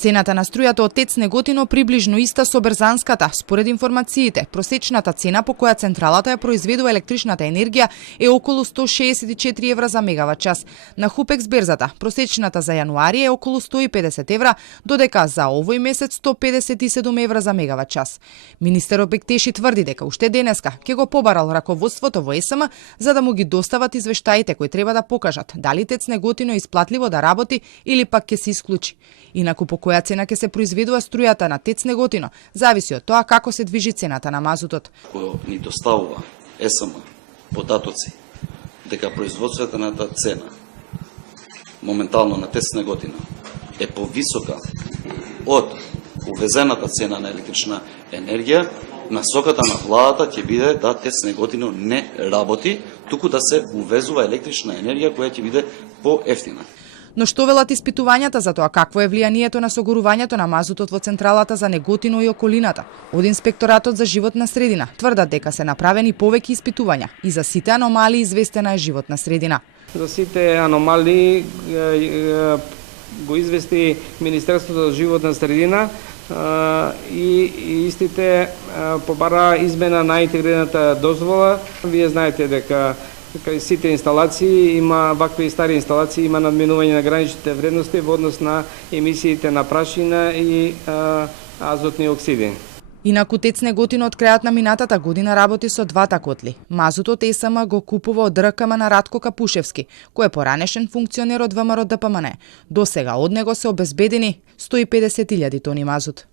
Цената на струјата од ТЕЦ Неготино приближно иста со берзанската. Според информациите, просечната цена по која централата ја произведува електричната енергија е околу 164 евра за мегават час. На Хупекс берзата, просечната за јануари е околу 150 евра, додека за овој месец 157 евра за мегават час. Министерот Бектеши тврди дека уште денеска ќе го побарал раководството во ЕСМ за да му ги достават извештаите кои треба да покажат дали ТЕЦ Неготино е исплатливо да работи или пак ќе се исклучи. Инаку по која цена ќе се произведува струјата на ТЕЦ Неготино, зависи од тоа како се движи цената на мазутот. Кој ни доставува ЕСМ податоци дека производствената цена моментално на ТЕЦ Неготино е повисока од увезената цена на електрична енергија, насоката на владата ќе биде да ТЕЦ Неготино не работи, туку да се увезува електрична енергија која ќе биде поевтина. Но што велат испитувањата за тоа какво е влијанието на согорувањето на мазутот во централата за Неготино и околината? Од Инспекторатот за животна средина тврдат дека се направени повеќе испитувања и за сите аномалии известена е животна средина. За сите аномалии го извести Министерството за животна средина и истите побара измена на интегрираната дозвола. Вие знаете дека кај сите инсталации има вакви стари инсталации има надминување на граничните вредности во однос на емисиите на прашина и азотни оксиди. Инаку ТЕЦ Неготино од крајот на минатата година работи со двата котли. Мазутот ЕСМ го купува од РКМ на Радко Капушевски, кој е поранешен функционер од ВМРО ДПМН. До сега од него се обезбедени 150.000 тони мазут.